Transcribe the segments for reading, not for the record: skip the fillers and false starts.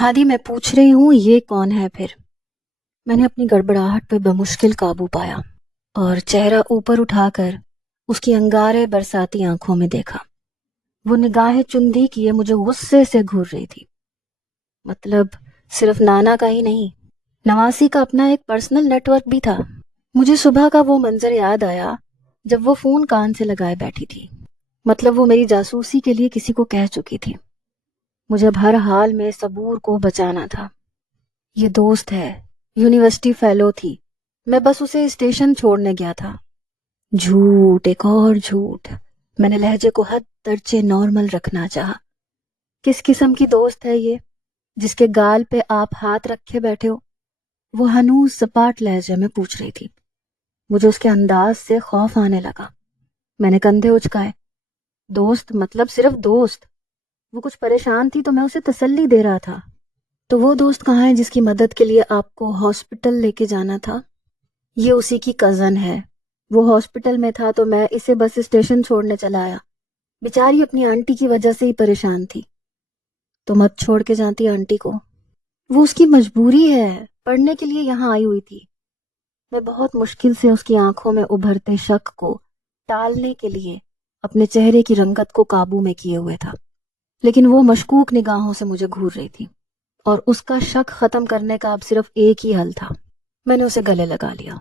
ہادی میں پوچھ رہی ہوں یہ کون ہے پھر؟ میں نے اپنی گڑبڑاہٹ پہ بمشکل قابو پایا اور چہرہ اوپر اٹھا کر اس کی انگارے برساتی آنکھوں میں دیکھا۔ وہ نگاہیں چندی کیے مجھے غصے سے گھور رہی تھی۔ مطلب صرف نانا کا ہی نہیں، نواسی کا اپنا ایک پرسنل نیٹ ورک بھی تھا۔ مجھے صبح کا وہ منظر یاد آیا جب وہ فون کان سے لگائے بیٹھی تھی۔ مطلب وہ میری جاسوسی کے لیے کسی کو کہہ چکی تھی۔ مجھے اب ہر حال میں صبور کو بچانا تھا۔ یہ دوست ہے، یونیورسٹی فیلو تھی، میں بس اسے اسٹیشن چھوڑنے گیا تھا۔ جھوٹ، ایک اور جھوٹ۔ میں نے لہجے کو حد درجے نارمل رکھنا چاہا۔ کس قسم کی دوست ہے یہ جس کے گال پہ آپ ہاتھ رکھے بیٹھے ہو؟ وہ ہنوز سپاٹ لہجے میں پوچھ رہی تھی۔ مجھے اس کے انداز سے خوف آنے لگا۔ میں نے کندھے اچکائے۔ دوست مطلب صرف دوست؟ وہ کچھ پریشان تھی تو میں اسے تسلی دے رہا تھا۔ تو وہ دوست کہاں ہے جس کی مدد کے لیے آپ کو ہاسپٹل لے کے جانا تھا؟ یہ اسی کی کزن ہے۔ وہ ہاسپٹل میں تھا تو میں اسے بس اسٹیشن چھوڑنے چلا آیا۔ بیچاری اپنی آنٹی کی وجہ سے ہی پریشان تھی۔ تو مت چھوڑ کے جاتی آنٹی کو؟ وہ اس کی مجبوری ہے، پڑھنے کے لیے یہاں آئی ہوئی تھی۔ میں بہت مشکل سے اس کی آنکھوں میں ابھرتے شک کو ٹالنے کے لیے اپنے چہرے کی رنگت کو قابو میں کیے ہوئے تھا، لیکن وہ مشکوک نگاہوں سے مجھے گھور رہی تھی، اور اس کا شک ختم کرنے کا اب صرف ایک ہی حل تھا۔ میں نے اسے گلے لگا لیا۔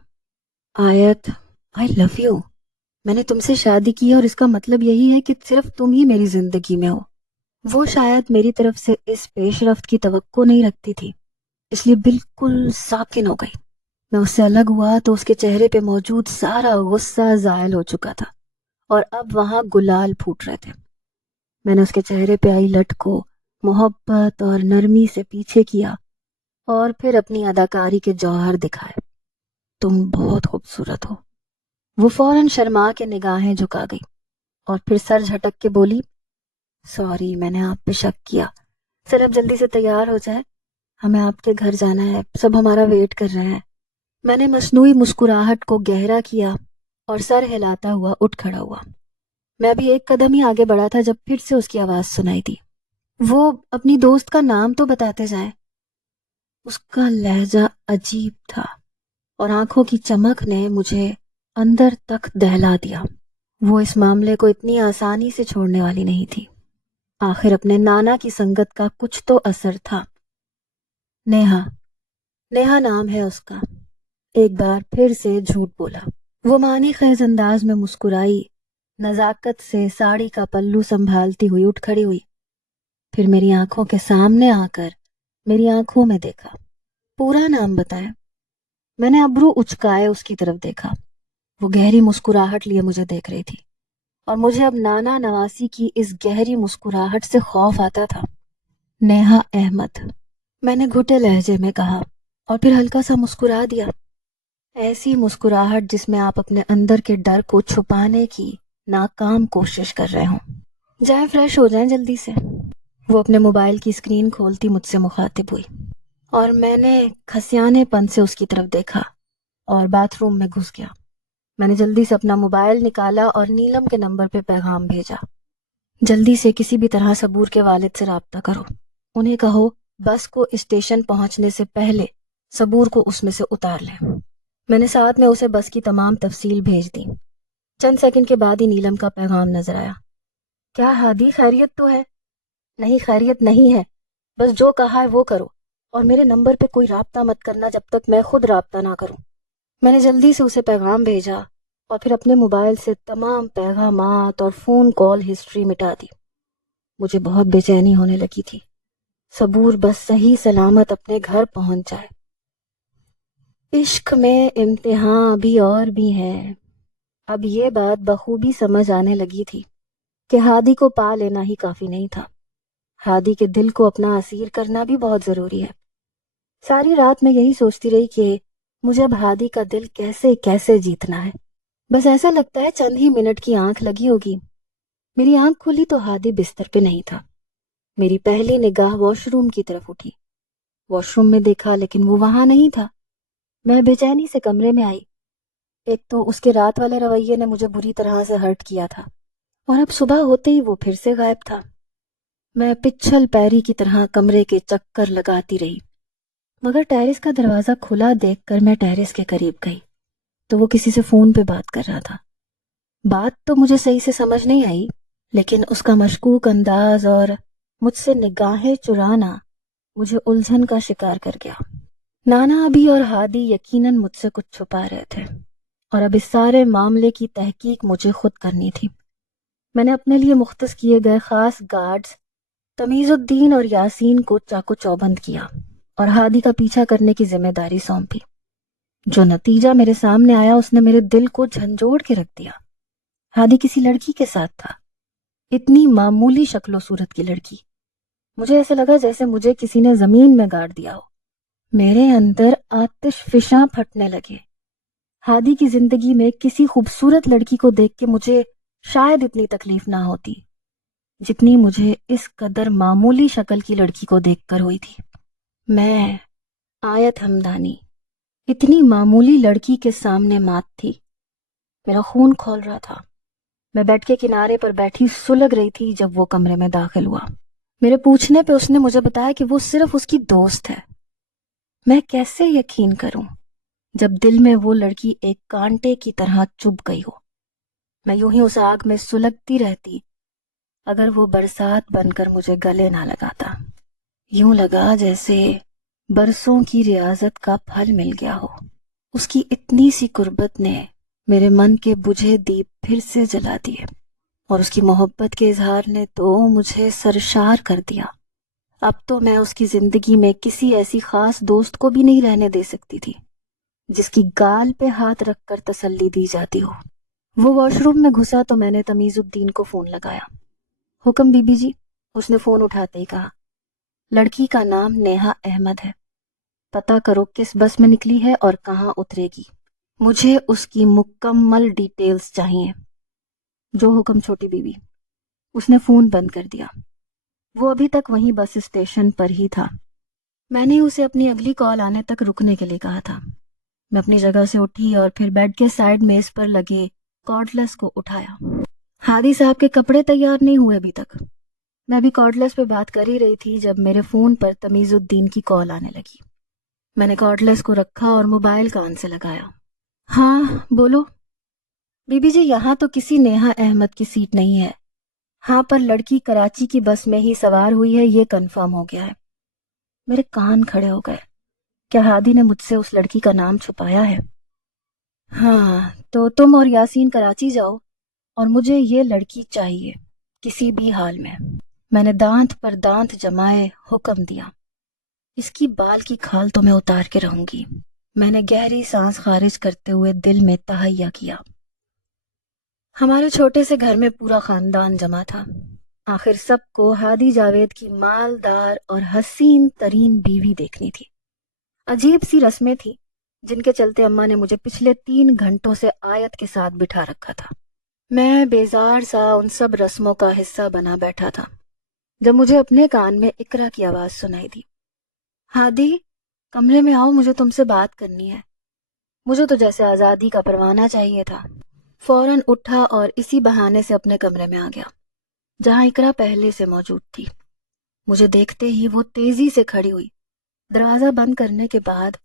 آیت، آئی لو یو۔ میں نے تم سے شادی کی اور اس کا مطلب یہی ہے کہ صرف تم ہی میری زندگی میں ہو۔ وہ شاید میری طرف سے اس پیش رفت کی توقع نہیں رکھتی تھی، اس لیے بالکل ساکن ہو گئی۔ میں اس سے الگ ہوا تو اس کے چہرے پہ موجود سارا غصہ زائل ہو چکا تھا اور اب وہاں گلال پھوٹ رہے تھے۔ میں نے اس کے چہرے پہ آئی لٹ کو محبت اور نرمی سے پیچھے کیا اور پھر اپنی اداکاری کے جوہر دکھائے۔ تم بہت خوبصورت ہو۔ وہ فوراً شرما کے نگاہیں جھکا گئی اور پھر سر جھٹک کے بولی، سوری، میں نے آپ پہ شک کیا۔ سر اب جلدی سے تیار ہو جائے، ہمیں آپ کے گھر جانا ہے، سب ہمارا ویٹ کر رہے ہیں۔ میں نے مصنوعی مسکراہٹ کو گہرا کیا اور سر ہلاتا ہوا اٹھ کھڑا ہوا۔ میں ابھی ایک قدم ہی آگے بڑھا تھا جب پھر سے اس کی آواز سنائی دی، وہ اپنی دوست کا نام تو بتاتے جائیں۔ اس کا لہجہ عجیب تھا اور آنکھوں کی چمک نے مجھے اندر تک دہلا دیا۔ وہ اس معاملے کو اتنی آسانی سے چھوڑنے والی نہیں تھی۔ آخر اپنے نانا کی سنگت کا کچھ تو اثر تھا۔ نیہا، نیہا نام ہے اس کا۔ ایک بار پھر سے جھوٹ بولا۔ وہ معنی خیز انداز میں مسکرائی، نزاکت سے ساڑی کا پلو سنبھالتی ہوئی اٹھ کھڑی ہوئی، پھر میری آنکھوں کے سامنے آ کر میری آنکھوں میں دیکھا۔ پورا نام بتائیں۔ میں نے ابرو اچکائے اس کی طرف دیکھا۔ وہ گہری مسکراہٹ لیے مجھے دیکھ رہی تھی اور مجھے اب نانا نواسی کی اس گہری مسکراہٹ سے خوف آتا تھا۔ نیہا احمد، میں نے گھٹے لہجے میں کہا اور پھر ہلکا سا مسکرا دیا، ایسی مسکراہٹ جس میں آپ اپنے اندر کے ڈر کو چھپانے کی ناکام کوشش کر رہے ہوں۔ جائیں فریش ہو جائیں جلدی سے۔ وہ اپنے موبائل کی اسکرین کھولتی مجھ سے مخاطب ہوئی اور میں نے کھسیانے پن سے اس کی طرف دیکھا اور باتھ روم میں گھس گیا۔ میں نے جلدی سے اپنا موبائل نکالا اور نیلم کے نمبر پہ پیغام بھیجا، جلدی سے کسی بھی طرح صبور کے والد سے رابطہ کرو، انہیں کہو بس کو اسٹیشن پہنچنے سے پہلے صبور کو اس میں سے اتار لیں۔ میں نے ساتھ میں اسے بس کی تمام تفصیل بھیج دی۔ چند سیکنڈ کے بعد ہی نیلم کا پیغام نظر آیا، کیا ہادی خیریت تو ہے؟ نہیں خیریت نہیں ہے، بس جو کہا ہے وہ کرو اور میرے نمبر پہ کوئی رابطہ مت کرنا جب تک میں خود رابطہ نہ کروں۔ میں نے جلدی سے اسے پیغام بھیجا اور پھر اپنے موبائل سے تمام پیغامات اور فون کال ہسٹری مٹا دی۔ مجھے بہت بے چینی ہونے لگی تھی۔ صبور بس صحیح سلامت اپنے گھر پہنچ جائے۔ عشق میں امتحان بھی اور بھی ہیں۔ اب یہ بات بخوبی سمجھ آنے لگی تھی کہ ہادی کو پا لینا ہی کافی نہیں تھا، ہادی کے دل کو اپنا اسیر کرنا بھی بہت ضروری ہے۔ ساری رات میں یہی سوچتی رہی کہ مجھے اب ہادی کا دل کیسے کیسے جیتنا ہے۔ بس ایسا لگتا ہے چند ہی منٹ کی آنکھ لگی ہوگی، میری آنکھ کھلی تو ہادی بستر پہ نہیں تھا۔ میری پہلی نگاہ واش روم کی طرف اٹھی۔ واش روم میں دیکھا لیکن وہ وہاں نہیں تھا۔ میں بے چینی سے کمرے میں آئی۔ ایک تو اس کے رات والے رویے نے مجھے بری طرح سے ہرٹ کیا تھا اور اب صبح ہوتے ہی وہ پھر سے غائب تھا۔ میں پچھل پیری کی طرح کمرے کے چکر لگاتی رہی، مگر ٹیرس کا دروازہ کھلا دیکھ کر میں ٹیرس کے قریب گئی تو وہ کسی سے فون پہ بات کر رہا تھا۔ بات تو مجھے صحیح سے سمجھ نہیں آئی، لیکن اس کا مشکوک انداز اور مجھ سے نگاہیں چرانا مجھے الجھن کا شکار کر گیا۔ نانا ابھی اور ہادی یقیناً مجھ سے کچھ چھپا رہے تھے، اور اب اس سارے معاملے کی تحقیق مجھے خود کرنی تھی۔ میں نے اپنے لیے مختص کیے گئے خاص گارڈز تمیز الدین اور یاسین کو چاقو چوبند کیا اور ہادی کا پیچھا کرنے کی ذمہ داری سونپی۔ جو نتیجہ میرے سامنے آیا اس نے میرے دل کو جھنجھوڑ کے رکھ دیا۔ ہادی کسی لڑکی کے ساتھ تھا، اتنی معمولی شکل و صورت کی لڑکی۔ مجھے ایسا لگا جیسے مجھے کسی نے زمین میں گاڑ دیا ہو۔ میرے اندر آتش فشاں پھٹنے لگے۔ ہادی کی زندگی میں کسی خوبصورت لڑکی کو دیکھ کے مجھے شاید اتنی تکلیف نہ ہوتی جتنی مجھے اس قدر معمولی شکل کی لڑکی کو دیکھ کر ہوئی تھی۔ میں، آیت ہمدانی، اتنی معمولی لڑکی کے سامنے مات تھی۔ میرا خون کھول رہا تھا۔ میں بیڈ کے کنارے پر بیٹھی سلگ رہی تھی جب وہ کمرے میں داخل ہوا۔ میرے پوچھنے پہ اس نے مجھے بتایا کہ وہ صرف اس کی دوست ہے۔ میں کیسے یقین کروں جب دل میں وہ لڑکی ایک کانٹے کی طرح چبھ گئی ہو؟ میں یوں ہی اس آگ میں سلگتی رہتی اگر وہ برسات بن کر مجھے گلے نہ لگاتا۔ یوں لگا جیسے برسوں کی ریاضت کا پھل مل گیا ہو۔ اس کی اتنی سی قربت نے میرے من کے بجھے دیپ پھر سے جلا دیے، اور اس کی محبت کے اظہار نے تو مجھے سرشار کر دیا۔ اب تو میں اس کی زندگی میں کسی ایسی خاص دوست کو بھی نہیں رہنے دے سکتی تھی جس کی گال پہ ہاتھ رکھ کر تسلی دی جاتی ہو۔ وہ واش روم میں گھسا تو میں نے تمیز الدین کو فون لگایا۔ حکم بی بی جی، اس نے فون اٹھاتے ہی کہا۔ لڑکی کا نام نیہا احمد ہے، پتہ کرو کس بس میں نکلی ہے اور کہاں اترے گی۔ مجھے اس کی مکمل ڈیٹیلز چاہیے۔ جو حکم چھوٹی بیوی۔ اس نے فون بند کر دیا۔ وہ ابھی تک وہیں بس اسٹیشن پر ہی تھا۔ میں نے اسے اپنی اگلی کال آنے تک رکنے کے لیے کہا تھا۔ میں اپنی جگہ سے اٹھی اور پھر بیڈ کے سائڈ میز پر لگے کارڈلیس کو اٹھایا۔ ہادی صاحب کے کپڑے تیار نہیں ہوئے ابھی تک۔ میں ابھی کارڈلیس پہ بات کر ہی رہی تھی جب میرے فون پر تمیز الدین کی کال آنے لگی۔ میں نے کارڈلیس کو رکھا اور موبائل کان سے لگایا۔ ہاں بولو۔ بی بی جی، یہاں تو کسی نیہا احمد کی سیٹ نہیں ہے۔ ہاں، پر لڑکی کراچی کی بس میں ہی سوار ہوئی ہے، یہ کنفرم ہو گیا ہے۔ میرے کان کھڑے ہو گئے۔ کیا ہادی نے مجھ سے اس لڑکی کا نام چھپایا ہے؟ ہاں، تو تم اور یاسین کراچی جاؤ اور مجھے یہ لڑکی چاہیے کسی بھی حال میں۔ میں نے دانت پر دانت جمائے حکم دیا۔ اس کی بال کی کھال تو میں اتار کے رہوں گی۔ میں نے گہری سانس خارج کرتے ہوئے دل میں تہیہ کیا۔ ہمارے چھوٹے سے گھر میں پورا خاندان جمع تھا۔ آخر سب کو ہادی جاوید کی مالدار اور حسین ترین بیوی دیکھنی تھی۔ عجیب سی رسمیں تھیں جن کے چلتے اماں نے مجھے پچھلے 3 گھنٹوں سے آیت کے ساتھ بٹھا رکھا تھا۔ میں بیزار سا ان سب رسموں کا حصہ بنا بیٹھا تھا جب مجھے اپنے کان میں اقرا کی آواز سنائی دی۔ ہادی، کمرے میں آؤ، مجھے تم سے بات کرنی ہے۔ مجھے تو جیسے آزادی کا پروانہ چاہیے تھا۔ فوراً اٹھا اور اسی بہانے سے اپنے کمرے میں آ گیا جہاں اقرا پہلے سے موجود تھی۔ مجھے دیکھتے ہی وہ تیزی سے کھڑی ہوئی۔ دروازہ بند کرنے کے بعد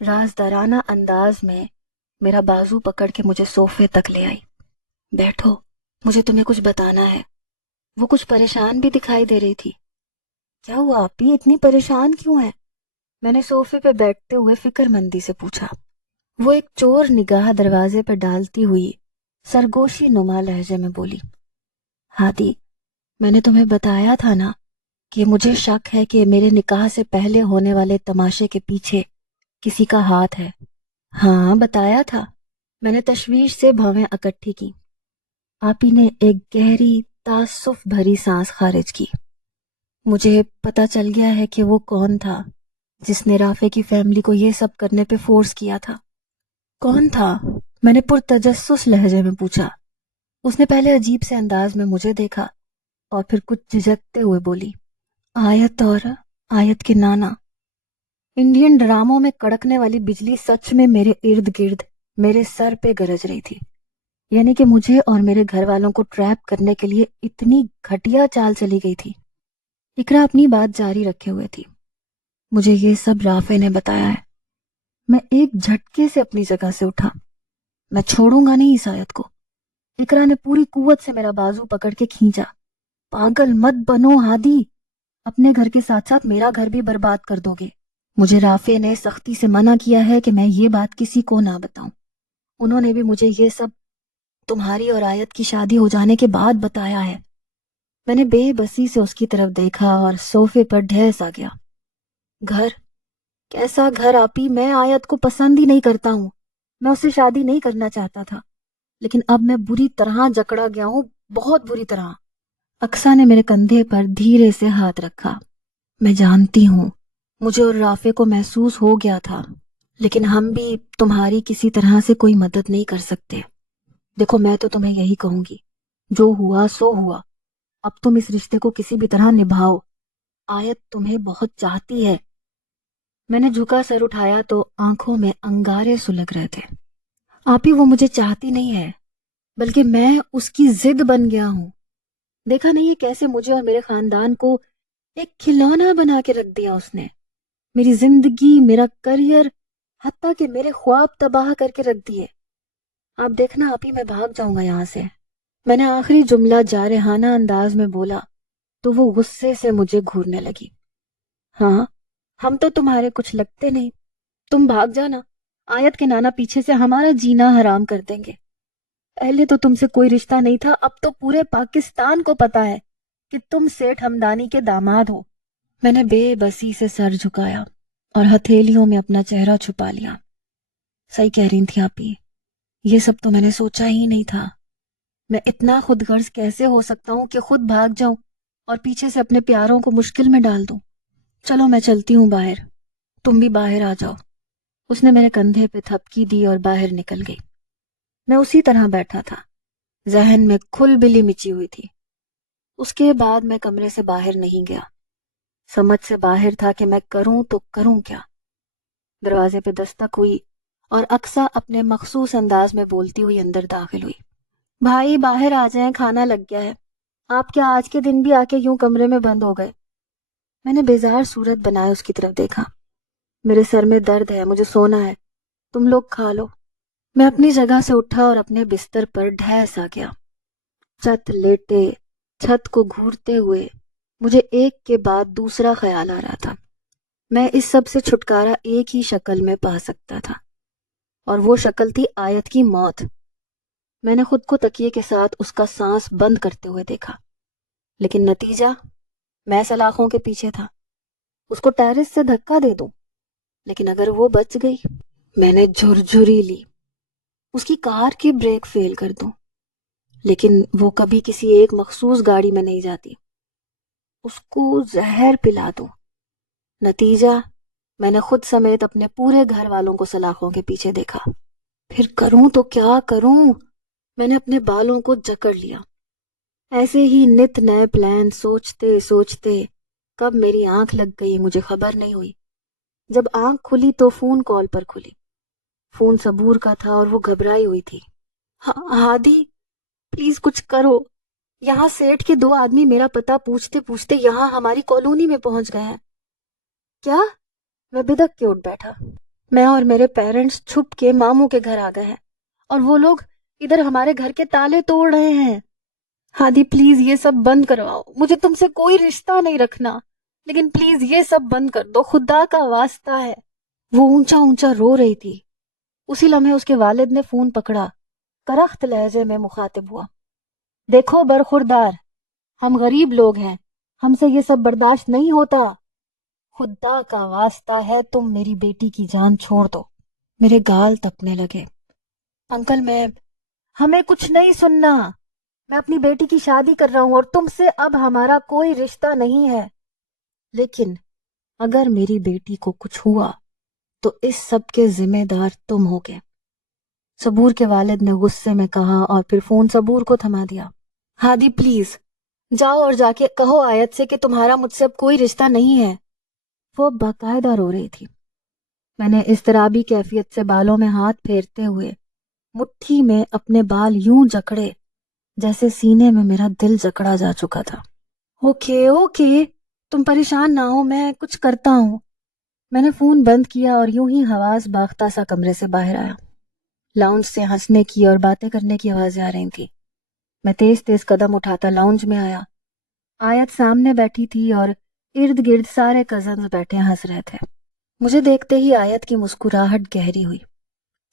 رازدارانہ انداز میں میرا بازو پکڑ کے مجھے صوفے تک لے آئی۔ بیٹھو، مجھے تمہیں کچھ بتانا ہے۔ وہ کچھ پریشان بھی دکھائی دے رہی تھی۔ کیا ہوا آپی، اتنی پریشان کیوں ہے؟ میں نے صوفے پہ بیٹھتے ہوئے فکر مندی سے پوچھا۔ وہ ایک چور نگاہ دروازے پہ ڈالتی ہوئی سرگوشی نما لہجے میں بولی، ہادی، میں نے تمہیں بتایا تھا نا کہ مجھے شک ہے کہ میرے نکاح سے پہلے ہونے والے تماشے کے پیچھے کسی کا ہاتھ ہے۔ ہاں بتایا تھا۔ میں نے تشویش سے بھویں اکٹھی کی۔ آپی نے ایک گہری تاسف بھری سانس خارج کی۔ مجھے پتہ چل گیا ہے کہ وہ کون تھا جس نے رافع کی فیملی کو یہ سب کرنے پہ فورس کیا تھا۔ کون تھا؟ میں نے پرتجسس لہجے میں پوچھا۔ اس نے پہلے عجیب سے انداز میں مجھے دیکھا اور پھر کچھ جھجکتے ہوئے بولی، آیت اور آیت کے نانا۔ انڈین ڈراموں میں کڑکنے والی بجلی سچ میں میرے ارد گرد میرے سر پہ گرج رہی تھی۔ یعنی کہ مجھے اور میرے گھر والوں کو ٹریپ کرنے کے لیے اتنی گھٹیا چال چلی گئی تھی۔ اقرا اپنی بات جاری رکھے ہوئے تھی. مجھے یہ سب رافع نے بتایا ہے. میں ایک جھٹکے سے اپنی جگہ سے اٹھا. میں چھوڑوں گا نہیں اس آیت کو. اقرا نے پوری قوت سے میرا بازو پکڑ کے کھینچا. پاگل مت بنو ہادی، اپنے گھر کے ساتھ ساتھ میرا گھر بھی برباد کر دو گے. مجھے رافع نے سختی سے منع کیا ہے کہ میں یہ بات کسی کو نہ بتاؤں. انہوں نے بھی مجھے یہ سب تمہاری اور آیت کی شادی ہو جانے کے بعد بتایا ہے. میں نے بے بسی سے اس کی طرف دیکھا اور صوفے پر ڈھیس آ گیا. گھر؟ کیسا گھر آپی؟ میں آیت کو پسند ہی نہیں کرتا ہوں. میں اس سے شادی نہیں کرنا چاہتا تھا، لیکن اب میں بری طرح جکڑا گیا ہوں، بہت بری طرح. اقصیٰ نے میرے کندھے پر دھیرے سے ہاتھ رکھا. میں جانتی ہوں مجھے اور رافع کو محسوس ہو گیا تھا، لیکن ہم بھی تمہاری کسی طرح سے کوئی مدد نہیں کر سکتے. دیکھو میں تو تمہیں یہی کہوں گی، جو ہوا سو ہوا. اب تم اس رشتے کو کسی بھی طرح نبھاؤ. آیت تمہیں بہت چاہتی ہے. میں نے جھکا سر اٹھایا تو آنکھوں میں انگارے سلگ رہے تھے. آپی وہ مجھے چاہتی نہیں ہے، بلکہ میں اس کی ضد بن گیا ہوں. دیکھا نہیں ہے کیسے مجھے اور میرے خاندان کو ایک کھلونا بنا کے رکھ دیا اس نے. میری زندگی، میرا کریئر، حتیٰ کہ میرے خواب تباہ کر کے رکھ دیے. آپ دیکھنا آپی میں بھاگ جاؤں گا یہاں سے. میں نے آخری جملہ جارحانہ انداز میں بولا تو وہ غصے سے مجھے گھورنے لگی. ہاں ہم تو تمہارے کچھ لگتے نہیں. تم بھاگ جانا، آیت کے نانا پیچھے سے ہمارا جینا حرام کر دیں گے. پہلے تو تم سے کوئی رشتہ نہیں تھا، اب تو پورے پاکستان کو پتا ہے کہ تم سیٹھ ہمدانی کے داماد ہو. میں نے بے بسی سے سر جھکایا اور ہتھیلیوں میں اپنا چہرہ چھپا لیا. صحیح کہہ رہی تھی آپی، یہ سب تو میں نے سوچا ہی نہیں تھا. میں اتنا خود غرض کیسے ہو سکتا ہوں کہ خود بھاگ جاؤں اور پیچھے سے اپنے پیاروں کو مشکل میں ڈال دوں. چلو میں چلتی ہوں باہر، تم بھی باہر آ جاؤ. اس نے میرے کندھے پہ تھپکی دی اور باہر نکل گئی. میں اسی طرح بیٹھا تھا، ذہن میں کھل بلی مچی ہوئی تھی. اس کے بعد میں کمرے سے باہر نہیں گیا. سمجھ سے باہر تھا کہ میں کروں تو کروں کیا. دروازے پہ دستک ہوئی اور اقصیٰ اپنے مخصوص انداز میں بولتی ہوئی اندر داخل ہوئی. بھائی باہر آ جائیں، کھانا لگ گیا ہے. آپ کیا آج کے دن بھی آ کے یوں کمرے میں بند ہو گئے؟ میں نے بیزار صورت بنائے اس کی طرف دیکھا. میرے سر میں درد ہے، مجھے سونا ہے، تم لوگ کھا لو. میں اپنی جگہ سے اٹھا اور اپنے بستر پر ڈھیس آ گیا. چت لیٹے چھت کو گھورتے ہوئے مجھے ایک کے بعد دوسرا خیال آ رہا تھا. میں اس سب سے چھٹکارا ایک ہی شکل میں پا سکتا تھا، اور وہ شکل تھی آیت کی موت. میں نے خود کو تکیے کے ساتھ اس کا سانس بند کرتے ہوئے دیکھا، لیکن نتیجہ میں سلاخوں کے پیچھے تھا. اس کو ٹیرس سے دھکا دے دوں، لیکن اگر وہ بچ گئی. میں نے جھرجھری لی. اس کی کار کی بریک فیل کر دوں، لیکن وہ کبھی کسی ایک مخصوص گاڑی میں نہیں جاتی. اس کو زہر پلا دوں. نتیجہ میں نے خود سمیت اپنے پورے گھر والوں کو سلاخوں کے پیچھے دیکھا. پھر کروں تو کیا کروں؟ میں نے اپنے بالوں کو جکڑ لیا. ایسے ہی نت نئے پلان سوچتے سوچتے کب میری آنکھ لگ گئی مجھے خبر نہیں ہوئی. جب آنکھ کھلی تو فون کال پر کھلی. فون صبور کا تھا اور وہ گھبرائی ہوئی تھی. ہادی پلیز کچھ کرو، یہاں سیٹھ کے 2 آدمی میرا پتہ پوچھتے پوچھتے یہاں ہماری کالونی میں پہنچ گئے ہیں. کیا؟ میں بدک کے اٹھ بیٹھا. میں اور میرے پیرنٹس چھپ کے ماموں کے گھر آ گئے ہیں، اور وہ لوگ ادھر ہمارے گھر کے تالے توڑ رہے ہیں. ہادی پلیز یہ سب بند کرواؤ، مجھے تم سے کوئی رشتہ نہیں رکھنا، لیکن پلیز یہ سب بند کر دو، خدا کا واسطہ ہے. وہ اونچا اونچا رو رہی تھی. اسی لمحے اس کے والد نے فون پکڑا. کرخت لہجے میں مخاطب ہوا. دیکھو برخوردار، ہم غریب لوگ ہیں، ہم سے یہ سب برداشت نہیں ہوتا. خدا کا واسطہ ہے تم میری بیٹی کی جان چھوڑ دو. میرے گال تپنے لگے. انکل ہمیں کچھ نہیں سننا. میں اپنی بیٹی کی شادی کر رہا ہوں اور تم سے اب ہمارا کوئی رشتہ نہیں ہے. لیکن اگر میری بیٹی کو کچھ ہوا تو اس سب کے ذمہ دار تم ہوگے. صبور کے والد نے غصے میں کہا اور پھر فون صبور کو تھما دیا. ہادی پلیز جاؤ اور جا کے کہو آیت سے کہ تمہارا مجھ سے اب کوئی رشتہ نہیں ہے. وہ باقاعدہ رو رہی تھی. میں نے اضطرابی کیفیت سے بالوں میں ہاتھ پھیرتے ہوئے مٹھی میں اپنے بال یوں جکڑے جیسے سینے میں میرا دل جکڑا جا چکا تھا. اوکے تم پریشان نہ ہو، میں کچھ کرتا ہوں۔ میں نے فون بند کیا اور یوں ہی حواس باختہ سا کمرے سے باہر آیا۔ لاؤنج سے ہنسنے کی اور باتیں کرنے کی آوازیں آ رہی تھیں۔ میں تیز تیز قدم اٹھاتا لاؤنج میں آیا۔ آیت سامنے بیٹھی تھی اور ارد گرد سارے کزنز بیٹھے ہنس رہے تھے۔ مجھے دیکھتے ہی آیت کی مسکراہٹ گہری ہوئی،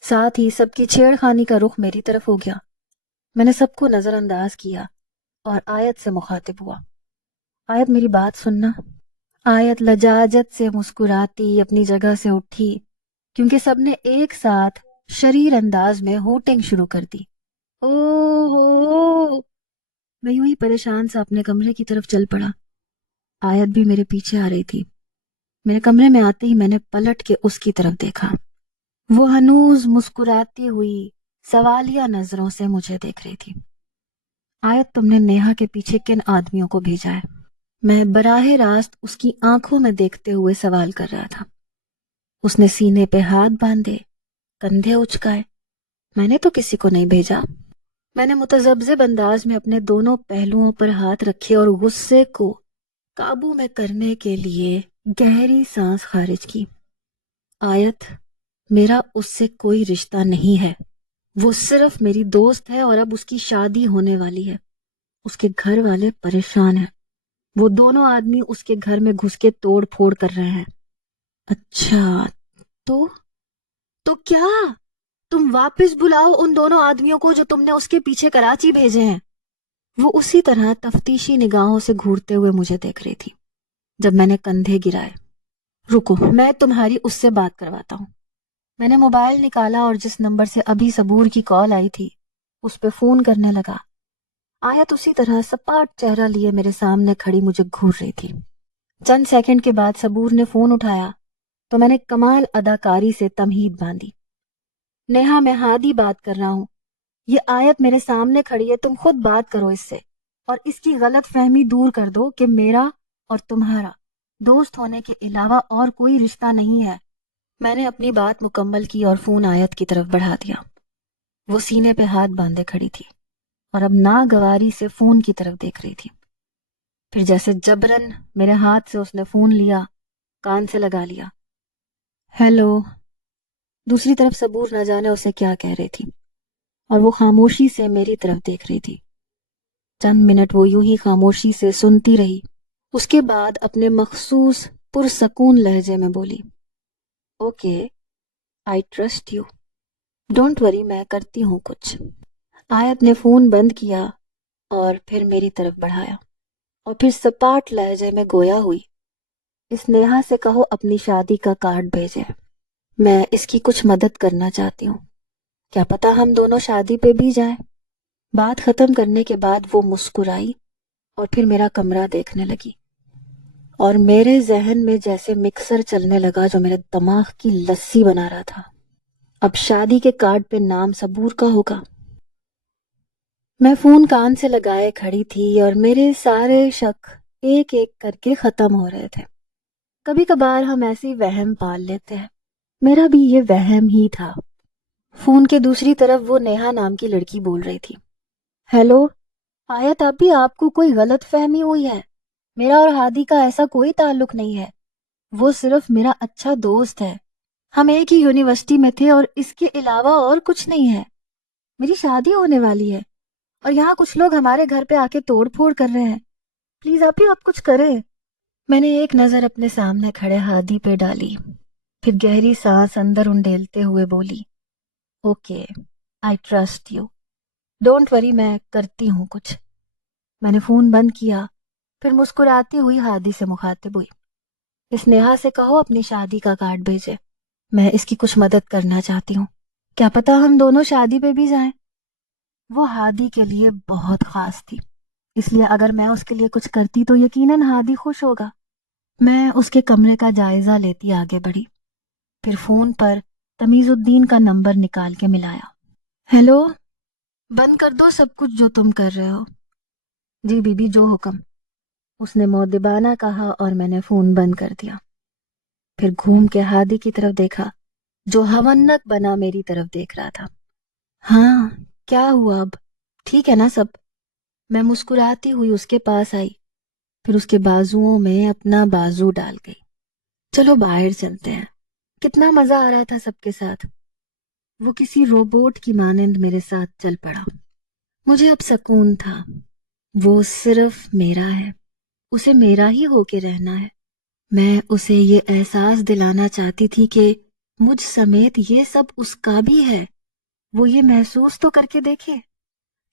ساتھ ہی سب کی چھیڑ خانی کا رخ میری طرف ہو گیا۔ میں نے سب کو نظر انداز کیا اور آیت سے مخاطب ہوا۔ آیت میری بات سننا۔ آیت لجاجت سے مسکراتی اپنی جگہ سے اٹھی کیونکہ سب نے ایک ساتھ شریر انداز میں ہوٹنگ شروع کر دی۔ او ہو! میں یوں ہی پریشان سا اپنے کمرے کی طرف چل پڑا۔ آیت بھی میرے پیچھے آ رہی تھی۔ میرے کمرے میں آتے ہی میں نے پلٹ کے اس کی طرف دیکھا۔ وہ ہنوز مسکراتی ہوئی سوالیہ نظروں سے مجھے دیکھ رہی تھی۔ آیت، تم نے نیہا کے پیچھے کن آدمیوں کو بھیجا ہے؟ میں براہ راست اس کی آنکھوں میں دیکھتے ہوئے سوال کر رہا تھا۔ اس نے سینے پہ ہاتھ باندھے، کندھے اچکائے۔ میں نے تو کسی کو نہیں بھیجا۔ میں نے متذبذب انداز میں اپنے دونوں پہلوؤں پر ہاتھ رکھے اور غصے کو قابو میں کرنے کے لیے گہری سانس خارج کی۔ آیت، میرا اس سے کوئی رشتہ نہیں ہے۔ وہ صرف میری دوست ہے اور اب اس کی شادی ہونے والی ہے۔ اس کے گھر والے پریشان ہیں۔ وہ دونوں آدمی اس کے گھر میں گھس کے توڑ پھوڑ کر رہے ہیں۔ اچھا، تو کیا؟ تم واپس بلاؤ ان دونوں آدمیوں کو جو تم نے اس کے پیچھے کراچی بھیجے ہیں۔ وہ اسی طرح تفتیشی نگاہوں سے گھورتے ہوئے مجھے دیکھ رہی تھی۔ جب میں نے کندھے گرائے، رکو، میں تمہاری اس سے بات کرواتا ہوں۔ میں نے موبائل نکالا اور جس نمبر سے ابھی صبور کی کال آئی تھی اس پہ فون کرنے لگا۔ آیت اسی طرح سپاٹ چہرہ لیے میرے سامنے کھڑی مجھے گھور رہی تھی۔ چند سیکنڈ کے بعد صبور نے فون اٹھایا تو میں نے کمال اداکاری سے تمہید باندھی۔ نیہا، میں ہادی بات کر رہا ہوں۔ یہ آیت میرے سامنے کھڑی ہے، تم خود بات کرو اس سے اور اس کی غلط فہمی دور کر دو کہ میرا اور تمہارا دوست ہونے کے علاوہ اور کوئی رشتہ نہیں ہے۔ میں نے اپنی بات مکمل کی اور فون آیت کی طرف بڑھا دیا۔ وہ سینے پہ ہاتھ باندھے کھڑی تھی اور اب ناگواری سے فون کی طرف دیکھ رہی تھی۔ پھر جیسے جبرن میرے ہاتھ سے اس نے فون لیا، کان سے لگا لیا۔ ہیلو۔ دوسری طرف صبور نہ جانے اسے کیا کہہ رہی تھی اور وہ خاموشی سے میری طرف دیکھ رہی تھی۔ چند منٹ وہ یوں ہی خاموشی سے سنتی رہی۔ اس کے بعد اپنے مخصوص پرسکون لہجے میں بولی، okay, I trust you, don't worry, میں کرتی ہوں کچھ۔ آیت نے فون بند کیا اور پھر میری طرف بڑھایا اور پھر سپاٹ لہجے میں گویا ہوئی، اس نیہا سے کہو اپنی شادی کا کارڈ بھیجے، میں اس کی کچھ مدد کرنا چاہتی ہوں، کیا پتہ ہم دونوں شادی پہ بھی جائیں۔ بات ختم کرنے کے بعد وہ مسکرائی اور پھر میرا کمرہ دیکھنے لگی اور میرے ذہن میں جیسے مکسر چلنے لگا جو میرے دماغ کی لسی بنا رہا تھا۔ اب شادی کے کارڈ پہ نام صبور کا ہوگا۔ میں فون کان سے لگائے کھڑی تھی اور میرے سارے شک ایک ایک کر کے ختم ہو رہے تھے۔ کبھی کبھار ہم ایسی وہم پال لیتے ہیں، میرا بھی یہ وہم ہی تھا۔ فون کے دوسری طرف وہ نیہا نام کی لڑکی بول رہی تھی، ہیلو آیت، ابھی آپ کو کوئی غلط فہمی ہوئی ہے، میرا اور ہادی کا ایسا کوئی تعلق نہیں ہے، وہ صرف میرا اچھا دوست ہے، ہم ایک ہی یونیورسٹی میں تھے اور اس کے علاوہ اور کچھ نہیں ہے۔ میری شادی ہونے والی ہے اور یہاں کچھ لوگ ہمارے گھر پہ آ کے توڑ پھوڑ کر رہے ہیں، پلیز آپ کچھ کریں۔ میں نے ایک نظر اپنے سامنے کھڑے ہادی پہ ڈالی، پھر گہری سانس اندر انڈیلتے ہوئے بولی، okay, I trust you, don't worry, میں کرتی ہوں کچھ۔ میں نے فون بند کیا، پھر مسکراتی ہوئی ہادی سے مخاطب ہوئی، اس نیہا سے کہو اپنی شادی کا کارڈ بھیجے، میں اس کی کچھ مدد کرنا چاہتی ہوں، کیا پتہ ہم دونوں شادی پہ بھی جائیں۔ وہ ہادی کے لیے بہت خاص تھی، اس لیے اگر میں اس کے لیے کچھ کرتی تو یقیناً ہادی خوش ہوگا۔ میں اس کے کمرے کا جائزہ لیتی آگے بڑھی، پھر فون پر تمیز الدین کا نمبر نکال کے ملایا۔ ہیلو، بند کر دو سب کچھ جو تم کر رہے ہو۔ جی بی بی، جو حکم، اس نے مؤدبانہ کہا اور میں نے فون بند کر دیا۔ پھر گھوم کے ہادی کی طرف دیکھا جو ہونک بنا میری طرف دیکھ رہا تھا۔ ہاں، کیا ہوا اب؟ ٹھیک ہے نا سب؟ میں مسکراتی ہوئی اس کے پاس آئی، پھر اس کے بازوؤں میں اپنا بازو ڈال گئی۔ چلو باہر چلتے ہیں، کتنا مزہ آ رہا تھا سب کے ساتھ۔ وہ کسی روبوٹ کی مانند میرے ساتھ چل پڑا۔ مجھے اب سکون تھا، وہ صرف میرا ہے، اسے میرا ہی ہو کے رہنا ہے۔ میں اسے یہ احساس دلانا چاہتی تھی کہ مجھ سمیت یہ سب اس کا بھی ہے، وہ یہ محسوس تو کر کے دیکھے۔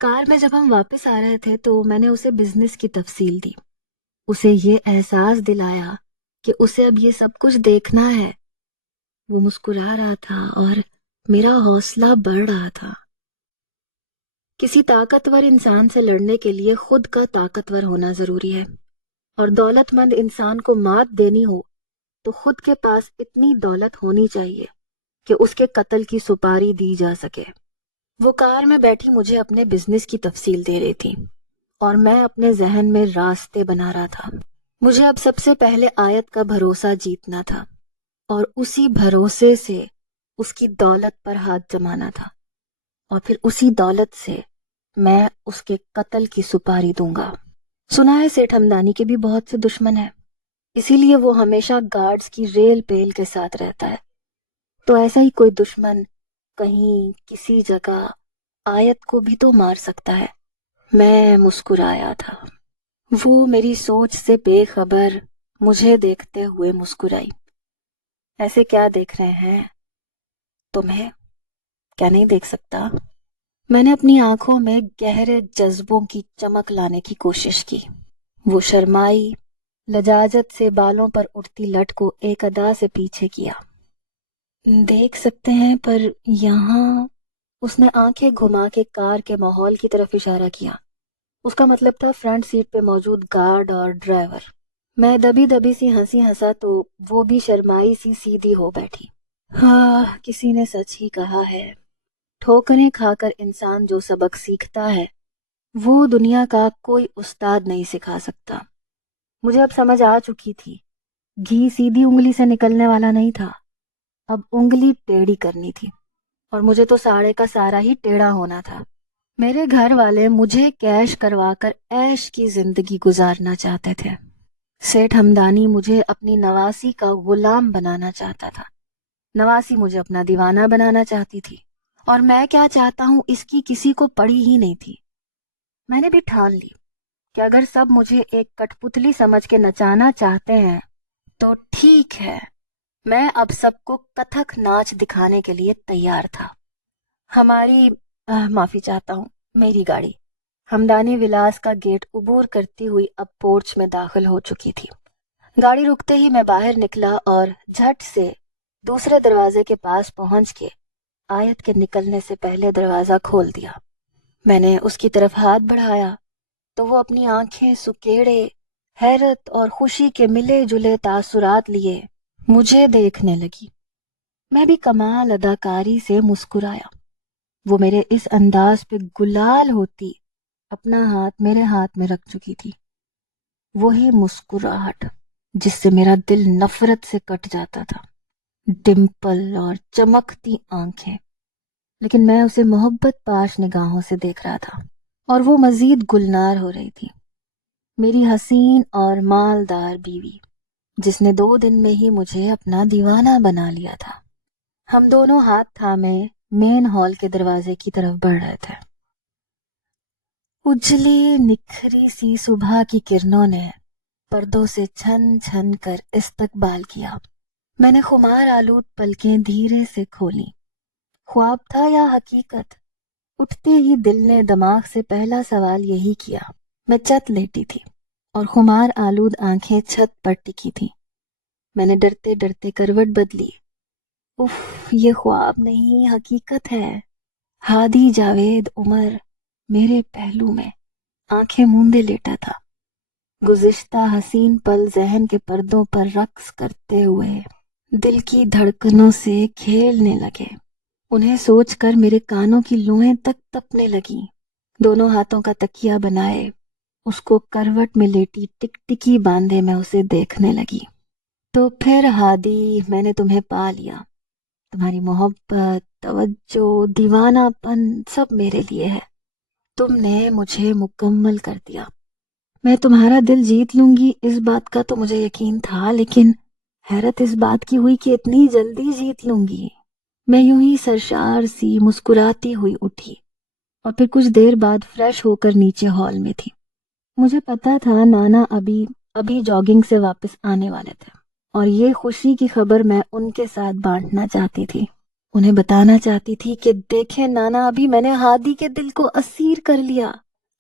کار میں جب ہم واپس آ رہے تھے تو میں نے اسے بزنس کی تفصیل دی، اسے یہ احساس دلایا کہ اسے اب یہ سب کچھ دیکھنا ہے۔ وہ مسکرا رہا تھا اور میرا حوصلہ بڑھ رہا تھا۔ کسی طاقتور انسان سے لڑنے کے لیے خود کا طاقتور ہونا ضروری ہے، اور دولت مند انسان کو مات دینی ہو تو خود کے پاس اتنی دولت ہونی چاہیے کہ اس کے قتل کی سپاری دی جا سکے۔ وہ کار میں بیٹھی مجھے اپنے بزنس کی تفصیل دے رہی تھی اور میں اپنے ذہن میں راستے بنا رہا تھا۔ مجھے اب سب سے پہلے آیت کا بھروسہ جیتنا تھا اور اسی بھروسے سے اس کی دولت پر ہاتھ جمانا تھا، اور پھر اسی دولت سے میں اس کے قتل کی سپاری دوں گا۔ سنا ہے سیٹھ ہمدانی کے بھی بہت سے دشمن ہیں، اسی لیے وہ ہمیشہ گارڈز کی ریل پیل کے ساتھ رہتا ہے۔ تو ایسا ہی کوئی دشمن کہیں کسی جگہ آیت کو بھی تو مار سکتا ہے۔ میں مسکرایا تھا۔ وہ میری سوچ سے بے خبر مجھے دیکھتے ہوئے مسکرائی۔ ایسے کیا دیکھ رہے ہیں؟ تمہیں کیا نہیں دیکھ سکتا؟ میں نے اپنی آنکھوں میں گہرے جذبوں کی چمک لانے کی کوشش کی۔ وہ شرمائی، لجاجت سے بالوں پر اٹھتی لٹ کو ایک ادا سے پیچھے کیا۔ دیکھ سکتے ہیں، پر یہاں، اس نے آنکھیں گھما کے کار کے ماحول کی طرف اشارہ کیا۔ اس کا مطلب تھا فرنٹ سیٹ پہ موجود گارڈ اور ڈرائیور۔ میں دبی دبی سی ہنسی ہنسا تو وہ بھی شرمائی سی سیدھی ہو بیٹھی۔ ہاں، کسی نے سچ ہی کہا ہے، ٹھوکریں کھا کر انسان جو سبق سیکھتا ہے وہ دنیا کا کوئی استاد نہیں سکھا سکتا۔ مجھے اب سمجھ آ چکی تھی، گھی سیدھی انگلی سے نکلنے والا نہیں تھا، اب انگلی ٹیڑھی کرنی تھی، اور مجھے تو سارے کا سارا ہی ٹیڑھا ہونا تھا۔ میرے گھر والے مجھے کیش کروا کر عیش کی زندگی گزارنا چاہتے تھے۔ سیٹھ ہمدانی مجھے اپنی نواسی کا غلام بنانا چاہتا تھا، نواسی مجھے اپنا دیوانہ بنانا چاہتی تھی، اور میں کیا چاہتا ہوں اس کی کسی کو پڑی ہی نہیں تھی۔ میں نے بھی ٹھان لی کہ اگر سب مجھے ایک کٹ پتلی سمجھ کے نچانا چاہتے ہیں تو ٹھیک ہے، میں اب سب کو کتھک ناچ دکھانے کے لیے تیار تھا۔ ہماری معافی چاہتا ہوں، میری گاڑی ہمدانی ولاس کا گیٹ عبور کرتی ہوئی اب پورچ میں داخل ہو چکی تھی۔ گاڑی رکتے ہی میں باہر نکلا اور جھٹ سے دوسرے دروازے کے پاس پہنچ کے آیت کے نکلنے سے پہلے دروازہ کھول دیا۔ میں نے اس کی طرف ہاتھ بڑھایا تو وہ اپنی آنکھیں سکیڑے حیرت اور خوشی کے ملے جلے تاثرات لیے مجھے دیکھنے لگی۔ میں بھی کمال اداکاری سے مسکرایا۔ وہ میرے اس انداز پہ گلال ہوتی اپنا ہاتھ میرے ہاتھ میں رکھ چکی تھی، وہی مسکراہٹ جس سے میرا دل نفرت سے کٹ جاتا تھا، ڈمپل اور چمکتی آنکھیں، لیکن میں اسے محبت پاش نگاہوں سے دیکھ رہا تھا، اور وہ مزید گلنار ہو رہی تھی، میری حسین اور مالدار بیوی، جس نے 2 دن میں ہی مجھے اپنا دیوانہ بنا لیا تھا۔ ہم دونوں ہاتھ تھامے مین ہال کے دروازے کی طرف بڑھ رہے تھے۔ اجلی نکھری سی صبح کی کرنوں نے پردوں سے چھن چھن کر استقبال کیا۔ میں نے خمار آلود پلکیں دھیرے سے کھولیں۔ خواب تھا یا حقیقت؟ اٹھتے ہی دل نے دماغ سے پہلا سوال یہی کیا۔ میں چت لیٹی تھی اور خمار آلود آنکھیں چھت پر ٹکی تھی۔ میں نے ڈرتے ڈرتے کروٹ بدلی۔ اف، یہ خواب نہیں، حقیقت ہے۔ ہادی جاوید عمر میرے پہلو میں آنکھیں موندے لیٹا تھا۔ گزشتہ حسین پل ذہن کے پردوں پر رقص کرتے ہوئے دل کی دھڑکنوں سے کھیلنے لگے۔ انہیں سوچ کر میرے کانوں کی لوئیں تک تپنے لگیں۔ دونوں ہاتھوں کا تکیہ بنائے اس کو کروٹ میں لیٹی ٹک ٹکی باندھے میں اسے دیکھنے لگی۔ تو پھر ہادی، میں نے تمہیں پا لیا۔ تمہاری محبت، توجہ، دیوانہ پن سب میرے لیے ہے۔ تم نے مجھے مکمل کر دیا۔ میں تمہارا دل جیت لوں گی اس بات کا تو مجھے یقین تھا، لیکن حیرت اس بات کی ہوئی کہ اتنی جلدی جیت لوں گی۔ میں یوں ہی سرشار سی مسکراتی ہوئی اٹھی اور پھر کچھ دیر بعد فریش ہو کر نیچے ہال میں تھی۔ مجھے پتا تھا نانا ابھی جاگنگ سے واپس آنے والے تھے اور یہ خوشی کی خبر میں ان کے ساتھ بانٹنا چاہتی تھی۔ انہیں بتانا چاہتی تھی کہ دیکھیں نانا، ابھی میں نے ہادی کے دل کو اسیر کر لیا۔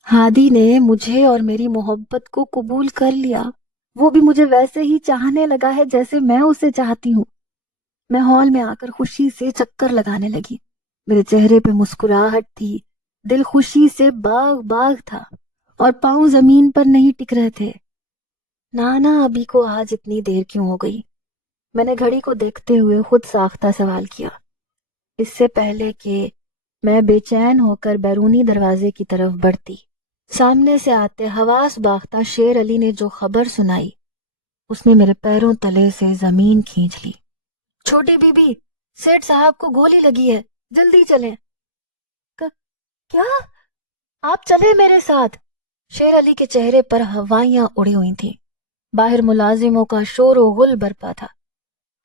ہادی نے مجھے اور میری محبت کو قبول کر لیا۔ وہ بھی مجھے ویسے ہی چاہنے لگا ہے جیسے میں اسے چاہتی ہوں۔ میں ہال میں آ کر خوشی سے چکر لگانے لگی۔ میرے چہرے پہ مسکراہٹ تھی، دل خوشی سے باغ باغ تھا اور پاؤں زمین پر نہیں ٹک رہے تھے۔ نانا ابھی کو آج اتنی دیر کیوں ہو گئی؟ میں نے گھڑی کو دیکھتے ہوئے خود ساختہ سوال کیا۔ اس سے پہلے کہ میں بے چین ہو کر بیرونی دروازے کی طرف بڑھتی، سامنے سے آتے حواس باختہ شیر علی نے جو خبر سنائی، اس نے میرے پیروں تلے سے زمین کھینچ لی۔ چھوٹی بی بی، سیٹھ صاحب کو گولی لگی ہے، جلدی چلیں۔ کیا؟ آپ چلے میرے ساتھ؟ شیر علی کے چہرے پر ہوائیاں اڑی ہوئی تھیں۔ باہر ملازموں کا شور و غل برپا تھا۔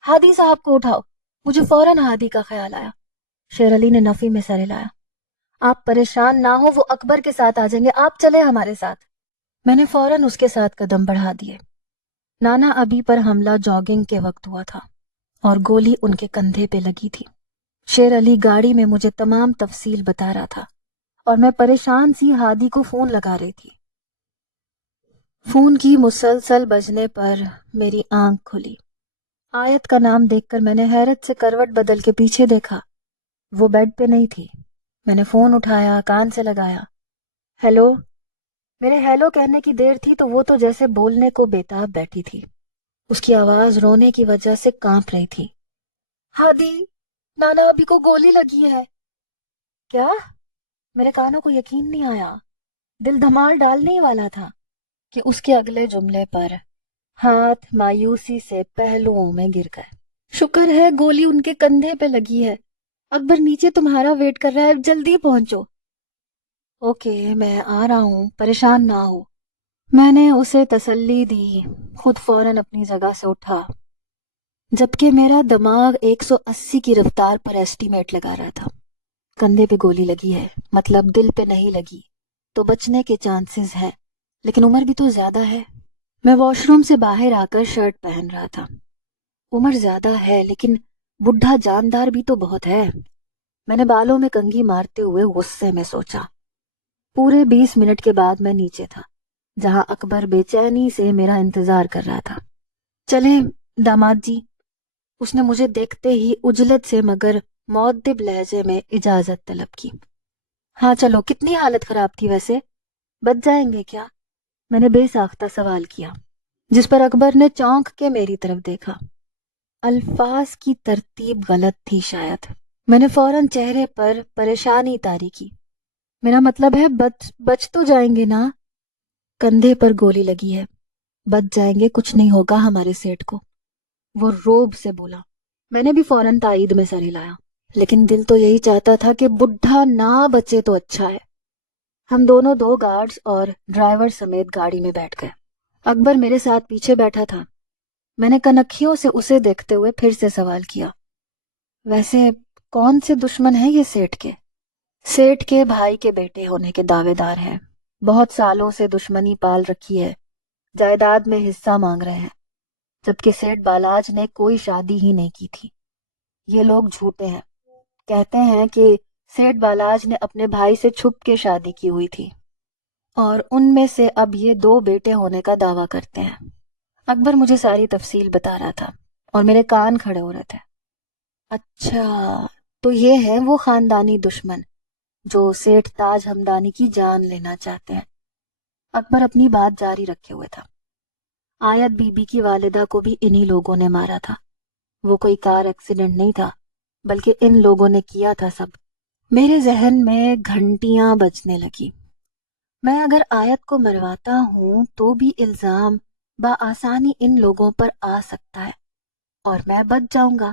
ہادی صاحب کو اٹھاؤ۔ مجھے فوراً ہادی کا خیال آیا۔ شیر علی نے نفی میں سر ہلایا۔ آپ پریشان نہ ہو، وہ اکبر کے ساتھ آ جائیں گے، آپ چلے ہمارے ساتھ۔ میں نے فوراً اس کے ساتھ قدم بڑھا دیے۔ نانا ابھی پر حملہ جاگنگ کے وقت ہوا تھا اور گولی ان کے کندھے پہ لگی تھی۔ شیر علی گاڑی میں مجھے تمام تفصیل بتا رہا تھا اور میں پریشان سی ہادی کو فون لگا رہی تھی۔ فون کی مسلسل بجنے پر میری آنکھ کھلی۔ آیت کا نام دیکھ کر میں نے حیرت سے کروٹ بدل کے پیچھے دیکھا۔ وہ بیڈ پہ نہیں تھی۔ میں نے فون اٹھایا، کان سے لگایا۔ ہیلو۔ میرے ہیلو کہنے کی دیر تھی تو وہ تو جیسے بولنے کو بےتاب بیٹھی تھی۔ اس کی آواز رونے کی وجہ سے کانپ رہی تھی۔ ہادی، نانا ابھی کو گولی لگی ہے۔ کیا؟ میرے کانوں کو یقین نہیں آیا۔ دل دھمال ڈالنے ہی والا تھا کہ اس کے اگلے جملے پر ہاتھ مایوسی سے پہلوؤں میں گر گئے۔ شکر ہے گولی ان کے کندھے پہ لگی ہے۔ اکبر نیچے تمہارا ویٹ کر رہا ہے، جلدی پہنچو۔ اوکے، میں آ رہا ہوں، پریشان نہ ہو۔ میں نے اسے تسلی دی، خود فوراً اپنی جگہ سے اٹھا، جبکہ میرا دماغ 180 کی رفتار پر ایسٹیمیٹ لگا رہا تھا۔ کندھے پہ گولی لگی ہے، مطلب دل پہ نہیں لگی تو بچنے کے چانسز ہیں، لیکن عمر بھی تو زیادہ ہے۔ میں واش روم سے باہر آ کر شرٹ پہن رہا تھا۔ عمر زیادہ ہے لیکن بڈھا جاندار بھی تو بہت ہے، میں نے بالوں میں کنگھی مارتے ہوئے غصے میں سوچا۔ پورے 20 منٹ کے بعد میں نیچے تھا، جہاں اکبر بے چینی سے میرا انتظار کر رہا تھا۔ چلیں داماد جی، اس نے مجھے دیکھتے ہی عجلت سے مگر مؤدب لہجے میں اجازت طلب کی۔ ہاں چلو، کتنی حالت خراب تھی ویسے؟ بچ جائیں گے کیا؟ میں نے بے ساختہ سوال کیا، جس پر اکبر نے چونک کے میری طرف دیکھا۔ الفاظ کی ترتیب غلط تھی شاید۔ میں نے فوراً چہرے پر پریشانی طاری کی۔ میرا مطلب ہے بچ تو جائیں گے نا؟ کندھے پر گولی لگی ہے، بچ جائیں گے، کچھ نہیں ہوگا ہمارے سیٹ کو، وہ روب سے بولا۔ میں نے بھی فوراً تائید میں سر ہلایا، لیکن دل تو یہی چاہتا تھا کہ بڈھا نہ بچے تو اچھا ہے۔ ہم دونوں 2 گارڈز اور ڈرائیور سمیت گاڑی میں بیٹھ گئے۔ اکبر میرے ساتھ پیچھے بیٹھا تھا۔ میں نے کنکھیوں سے اسے دیکھتے ہوئے پھر سے سوال کیا، ویسے کون سے دشمن ہیں یہ سیٹھ کے؟ سیٹھ کے بھائی کے بیٹے ہونے کے دعوے دار ہیں، بہت سالوں سے دشمنی پال رکھی ہے، جائیداد میں حصہ مانگ رہے ہیں، جبکہ سیٹھ بالاج نے کوئی شادی ہی نہیں کی تھی۔ یہ لوگ جھوٹے ہیں، کہتے ہیں کہ سیٹھ بالاج نے اپنے بھائی سے چھپ کے شادی کی ہوئی تھی اور ان میں سے اب یہ 2 بیٹے ہونے کا دعویٰ کرتے ہیں۔ اکبر مجھے ساری تفصیل بتا رہا تھا اور میرے کان کھڑے ہو رہے تھے۔ اچھا، تو یہ ہے وہ خاندانی دشمن جو سیٹھ تاج ہمدانی کی جان لینا چاہتے ہیں۔ اکبر اپنی بات جاری رکھے ہوئے تھا۔ آیت بی بی کی والدہ کو بھی انہی لوگوں نے مارا تھا۔ وہ کوئی کار ایکسیڈنٹ نہیں تھا، بلکہ ان لوگوں نے کیا تھا سب۔ میرے ذہن میں گھنٹیاں بجنے لگی۔ میں اگر آیت کو مرواتا ہوں تو بھی الزام بآسانی ان لوگوں پر آ سکتا ہے اور میں بچ جاؤں گا۔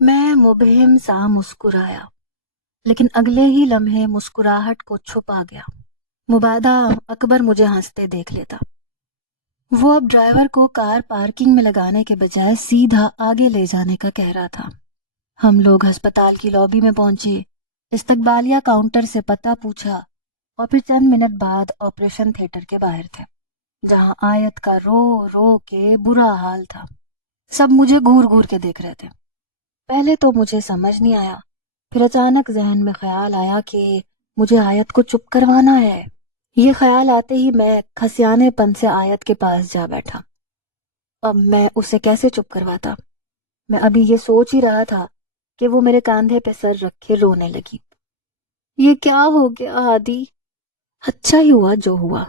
میں مبہم سا مسکرایا، لیکن اگلے ہی لمحے مسکراہٹ کو چھپا گیا۔ مبادہ اکبر مجھے ہنستے دیکھ لیتا۔ وہ اب ڈرائیور کو کار پارکنگ میں لگانے کے بجائے سیدھا آگے لے جانے کا کہہ رہا تھا۔ ہم لوگ ہسپتال کی لابی میں پہنچے، استقبالیہ کاؤنٹر سے پتہ پوچھا اور پھر چند منٹ بعد آپریشن تھیٹر کے باہر تھے، جہاں آیت کا رو رو کے برا حال تھا۔ سب مجھے گھور گھور کے دیکھ رہے تھے۔ پہلے تو مجھے سمجھ نہیں آیا، پھر اچانک ذہن میں خیال آیا کہ مجھے آیت کو چپ کروانا ہے۔ یہ خیال آتے ہی میں کھسیانے پن سے آیت کے پاس جا بیٹھا۔ اب میں اسے کیسے چپ کرواتا؟ میں ابھی یہ سوچ ہی رہا تھا کہ وہ میرے کاندھے پہ سر رکھے رونے لگی۔ یہ کیا ہو گیا ہادی؟ اچھا ہی ہوا جو ہوا۔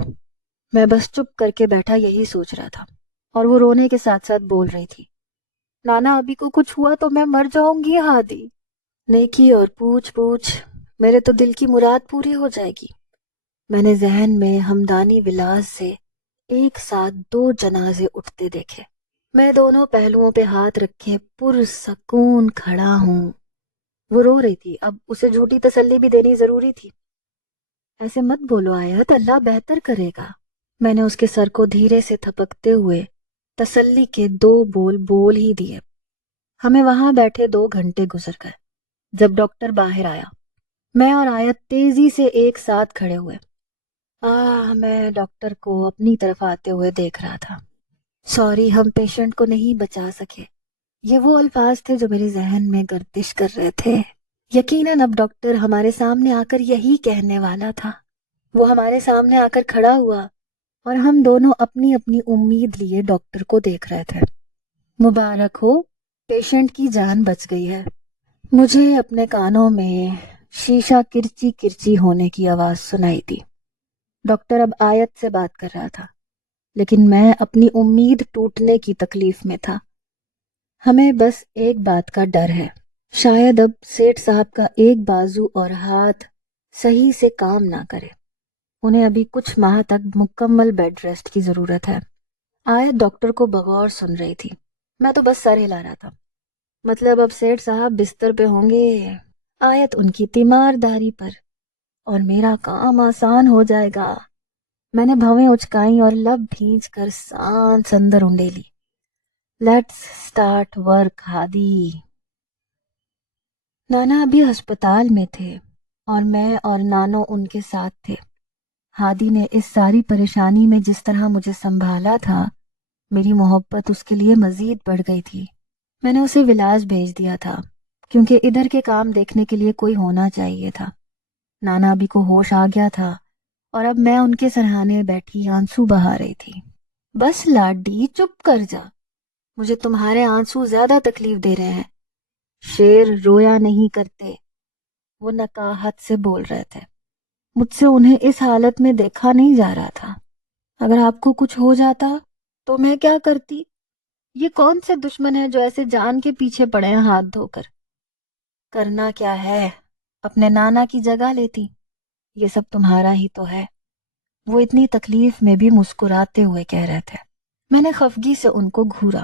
میں بس چپ کر کے بیٹھا یہی سوچ رہا تھا، اور وہ رونے کے ساتھ ساتھ بول رہی تھی، نانا ابھی کو کچھ ہوا تو میں مر جاؤں گی ہادی۔ نیکی اور پوچھ پوچھ، میرے تو دل کی مراد پوری ہو جائے گی۔ میں نے ذہن میں ہمدانی ولاس سے ایک ساتھ 2 جنازے اٹھتے دیکھے۔ میں دونوں پہلوؤں پہ ہاتھ رکھے پرسکون کھڑا ہوں۔ وہ رو رہی تھی، اب اسے جھوٹی تسلی بھی دینی ضروری تھی۔ ایسے مت بولو آیت، اللہ بہتر کرے گا۔ میں نے اس کے سر کو دھیرے سے تھپکتے ہوئے تسلی کے 2 بول بول ہی دیے۔ ہمیں وہاں بیٹھے 2 گھنٹے گزر گئے۔ جب ڈاکٹر باہر آیا، میں اور آیت تیزی سے ایک ساتھ کھڑے ہوئے۔ میں ڈاکٹر کو اپنی طرف آتے ہوئے دیکھ رہا تھا۔ سوری، ہم پیشنٹ کو نہیں بچا سکے۔ یہ وہ الفاظ تھے جو میرے ذہن میں گردش کر رہے تھے۔ یقیناً اب ڈاکٹر ہمارے سامنے آ کر یہی کہنے والا تھا۔ وہ ہمارے سامنے آ کر کھڑا ہوا اور ہم دونوں اپنی اپنی امید لیے ڈاکٹر کو دیکھ رہے تھے۔ مبارک ہو، پیشنٹ کی جان بچ گئی ہے۔ مجھے اپنے کانوں میں شیشہ کرچی کرچی ہونے کی آواز سنائی دی۔ ڈاکٹر اب آیت سے بات کر رہا تھا، لیکن میں اپنی امید ٹوٹنے کی تکلیف میں تھا۔ ہمیں بس ایک بات کا ڈر ہے، شاید اب سیٹھ صاحب کا ایک بازو اور ہاتھ صحیح سے کام نہ کرے۔ انہیں ابھی کچھ ماہ تک مکمل بیڈ ریسٹ کی ضرورت ہے۔ آیت ڈاکٹر کو بغور سن رہی تھی، میں تو بس سر ہلا رہا تھا۔ مطلب اب سیٹھ صاحب بستر پہ ہوں گے، آیت ان کی تیمارداری پر، اور میرا کام آسان ہو جائے گا۔ میں نے بھویں اچکائیں اور لب بھینچ کر سانس اندر انڈیلی۔ لیٹس سٹارٹ ورک ہادی۔ نانا ابھی ہسپتال میں تھے اور میں اور نانو ان کے ساتھ تھے۔ ہادی نے اس ساری پریشانی میں جس طرح مجھے سنبھالا تھا، میری محبت اس کے لیے مزید بڑھ گئی تھی۔ میں نے اسے ولاس بھیج دیا تھا، کیونکہ ادھر کے کام دیکھنے کے لیے کوئی ہونا چاہیے تھا۔ نانا ابھی کو ہوش آ گیا تھا اور اب میں ان کے سرہانے بیٹھی آنسو بہا رہی تھی۔ بس لاڈی چپ کر جا، مجھے تمہارے آنسو زیادہ تکلیف دے رہے ہیں۔ شیر رویا نہیں کرتے، وہ نکاہت سے بول رہے تھے۔ مجھ سے انہیں اس حالت میں دیکھا نہیں جا رہا تھا۔ اگر آپ کو کچھ ہو جاتا تو میں کیا کرتی؟ یہ کون سے دشمن ہیں جو ایسے جان کے پیچھے پڑے ہیں ہاتھ دھو کر؟ کرنا کیا ہے، اپنے نانا کی جگہ لیتی۔ یہ سب تمہارا ہی تو ہے، وہ اتنی تکلیف میں بھی مسکراتے ہوئے کہہ رہے تھے۔ میں نے خفگی سے ان کو گھورا۔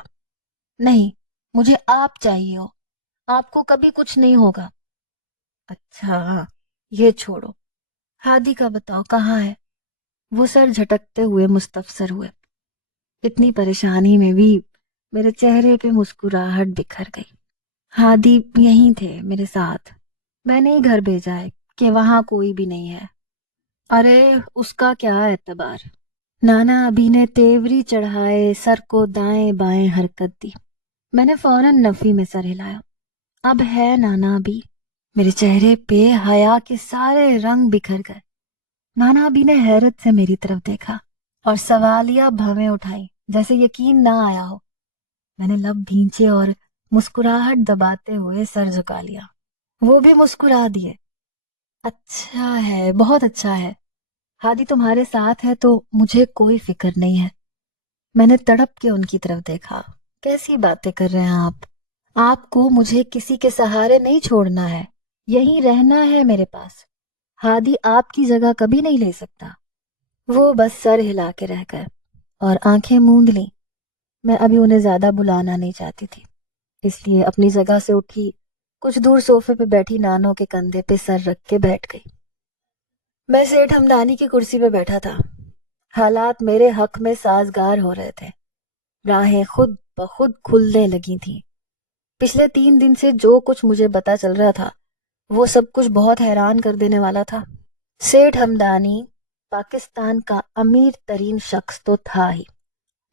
نہیں، مجھے آپ چاہیے ہو، آپ کو کبھی کچھ نہیں ہوگا۔ اچھا، یہ چھوڑو، ہادی کا بتاؤ کہاں ہے؟ وہ سر جھٹکتے ہوئے مستفسر ہوئے۔ اتنی پریشانی میں بھی میرے چہرے پہ مسکراہٹ بکھر گئی۔ ہادی یہیں تھے میرے ساتھ، میں نے ہی گھر بھیجا ہے کہ وہاں کوئی بھی نہیں ہے۔ ارے اس کا کیا اعتبار؟ نانا ابھی نے تیوری چڑھائے سر کو دائیں بائیں حرکت دی۔ میں نے فوراً نفی میں سر ہلایا۔ اب ہے نانا ابھی؟ میرے چہرے پہ حیا کے سارے رنگ بکھر گئے۔ نانا ابھی نے حیرت سے میری طرف دیکھا اور سوالیہ بھویں اٹھائی، جیسے یقین نہ آیا ہو۔ میں نے لب بھینچے اور مسکراہٹ دباتے ہوئے سر جھکا لیا۔ وہ بھی مسکرا دیے۔ اچھا ہے، بہت اچھا ہے، ہادی تمہارے ساتھ ہے تو مجھے کوئی فکر نہیں ہے۔ میں نے تڑپ کے ان کی طرف دیکھا۔ کیسی باتیں کر رہے ہیں آپ؟ آپ کو مجھے کسی کے سہارے نہیں چھوڑنا ہے، یہیں رہنا ہے میرے پاس۔ ہادی آپ کی جگہ کبھی نہیں لے سکتا۔ وہ بس سر ہلا کے رہ گئے اور آنکھیں موند لیں۔ میں ابھی انہیں زیادہ بلانا نہیں چاہتی تھی، اس لیے اپنی جگہ سے اٹھی، کچھ دور صوفے پہ بیٹھی نانو کے کندھے پہ سر رکھ کے بیٹھ گئی۔ میں سیٹھ ہمدانی کی کرسی پہ بیٹھا تھا. حالات میرے حق میں سازگار ہو رہے تھے. راہیں خود بخود کھلنے لگی تھیں. پچھلے 3 دن سے جو کچھ مجھے پتا چل رہا تھا وہ سب کچھ بہت حیران کر دینے والا تھا. سیٹھ ہمدانی پاکستان کا امیر ترین شخص تو تھا ہی،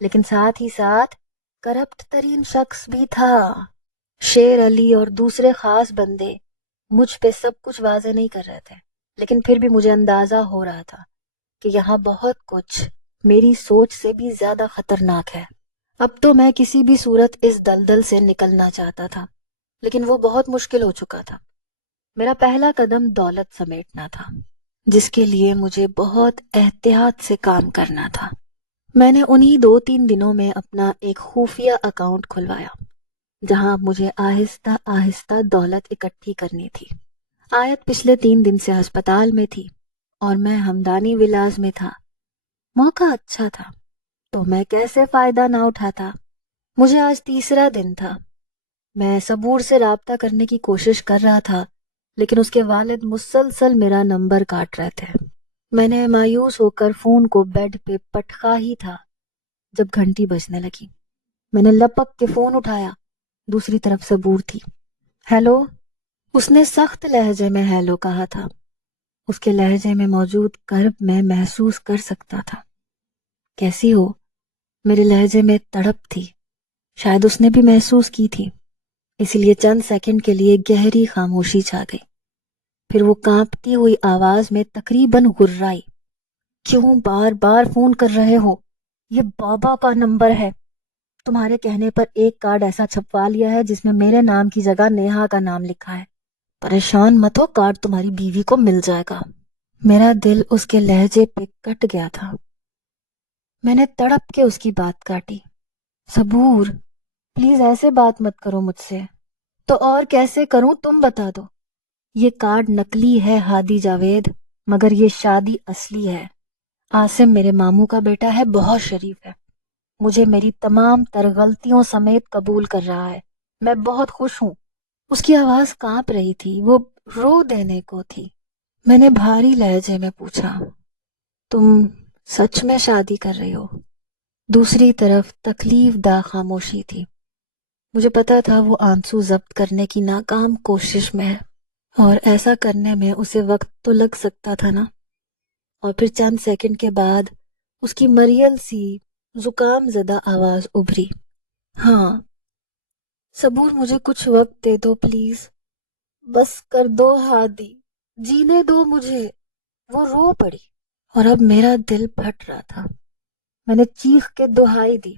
لیکن ساتھ ہی ساتھ کرپٹ ترین شخص بھی تھا. شیر علی اور دوسرے خاص بندے مجھ پہ سب کچھ واضح نہیں کر رہے تھے، لیکن پھر بھی مجھے اندازہ ہو رہا تھا کہ یہاں بہت کچھ میری سوچ سے بھی زیادہ خطرناک ہے. اب تو میں کسی بھی صورت اس دلدل سے نکلنا چاہتا تھا، لیکن وہ بہت مشکل ہو چکا تھا. میرا پہلا قدم دولت سمیٹنا تھا، جس کے لیے مجھے بہت احتیاط سے کام کرنا تھا. میں نے انہی 2-3 دنوں میں اپنا ایک خفیہ اکاؤنٹ کھلوایا، جہاں مجھے آہستہ آہستہ دولت اکٹھی کرنی تھی. آیت پچھلے 3 دن سے ہسپتال میں تھی اور میں ہمدانی ولاز میں تھا. موقع اچھا تھا تو میں کیسے فائدہ نہ اٹھاتا. مجھے آج تیسرا دن تھا. میں صبور سے رابطہ کرنے کی کوشش کر رہا تھا، لیکن اس کے والد مسلسل میرا نمبر کاٹ رہے تھے. میں نے مایوس ہو کر فون کو بیڈ پہ پٹکا ہی تھا جب گھنٹی بجنے لگی. میں نے لپک کے فون اٹھایا. دوسری طرف صبور تھی. ہیلو. اس نے سخت لہجے میں ہیلو کہا تھا. اس کے لہجے میں موجود کرب میں محسوس کر سکتا تھا. کیسی ہو؟ میرے لہجے میں تڑپ تھی. شاید اس نے بھی محسوس کی تھی، اسی لیے چند سیکنڈ کے لیے گہری خاموشی چھا گئی. پھر وہ کانپتی ہوئی آواز میں تقریباً غرائی. کیوں بار بار فون کر رہے ہو؟ یہ بابا کا نمبر ہے. تمہارے کہنے پر ایک کارڈ ایسا چھپوا لیا ہے جس میں میرے نام کی جگہ نیہا کا نام لکھا ہے. پریشان مت ہو، کارڈ تمہاری بیوی کو مل جائے گا. میرا دل اس کے لہجے پہ کٹ گیا تھا. میں نے تڑپ کے اس کی بات کاٹی. صبور، پلیز ایسے بات مت کرو مجھ سے. تو اور کیسے کروں، تم بتا دو. یہ کارڈ نکلی ہے ہادی جاوید، مگر یہ شادی اصلی ہے. عاصم میرے ماموں کا بیٹا ہے، بہت شریف ہے. مجھے میری تمام تر غلطیوں سمیت قبول کر رہا ہے. میں بہت خوش ہوں. اس کی آواز کانپ رہی تھی، وہ رو دینے کو تھی. میں نے بھاری لہجے میں پوچھا، تم سچ میں شادی کر رہی ہو؟ دوسری طرف تکلیف دہ خاموشی تھی. مجھے پتا تھا وہ آنسو ضبط کرنے کی ناکام کوشش میں ہے، اور ایسا کرنے میں اسے وقت تو لگ سکتا تھا نا. اور پھر چند سیکنڈ کے بعد اس کی مریل سی زکام زدہ آواز ابھری. ہاں. صبور، مجھے کچھ وقت دے دو پلیز. بس کر دو ہادی، جینے دو مجھے. وہ رو پڑی اور اب میرا دل پھٹ رہا تھا. میں نے چیخ کے دہائی دی،